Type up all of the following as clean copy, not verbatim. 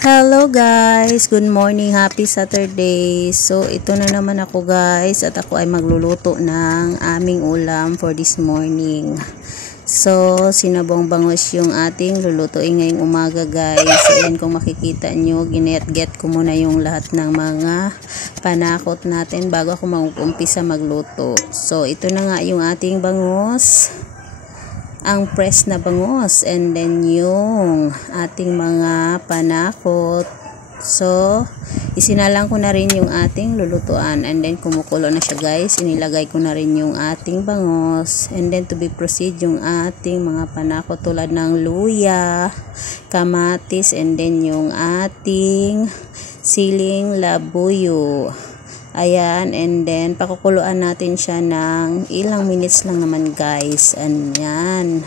Hello guys, good morning, happy Saturday. So ito na naman ako guys at ako ay magluluto ng aming ulam for this morning. So sinabong bangus yung ating lulutuin ngayong umaga guys. So yan, kung makikita nyo, ginet-get ko muna yung lahat ng mga panakot natin bago ako mag-umpisa magluto. So ito na nga yung ating bangus, ang press na bangus, and then yung ating mga panakot. So isinalang ko na rin yung ating lulutuan, and then kumukulo na siya guys. Inilagay ko na rin yung ating bangus, and then to be proceed yung ating mga panakot tulad ng luya, kamatis, and then yung ating siling labuyo. Ayan, and then pakukuluan natin siya ng ilang minutes lang naman guys. Ayan.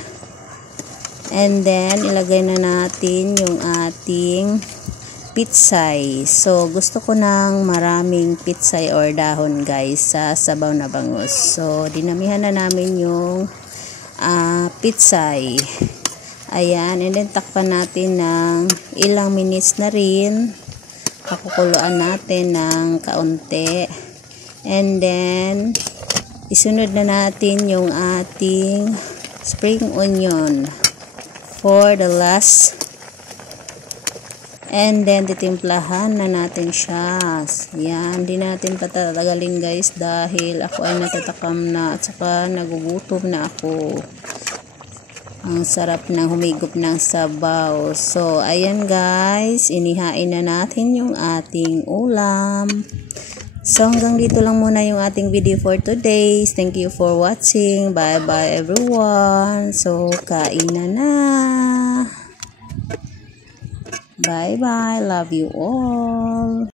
And then ilagay na natin yung ating pitsay. So gusto ko ng maraming pitsay or dahon guys sa sabaw na bangus. So dinamihan na namin yung pitsay. Ayan, and then takpan natin ng ilang minutes na rin. Pakukuluan natin ng kaunti, and then isunod na natin yung ating spring onion for the last, and then titimplahan na natin siya. Yan, di natin patatagalin guys dahil ako ay natatakam na at saka nagugutom na ako. Ang sarap ng humigop ng sabaw. So, ayan guys, inihain na natin yung ating ulam. So, hanggang dito lang muna yung ating video for today. Thank you for watching. Bye-bye everyone. So, kain na. Bye-bye. Love you all.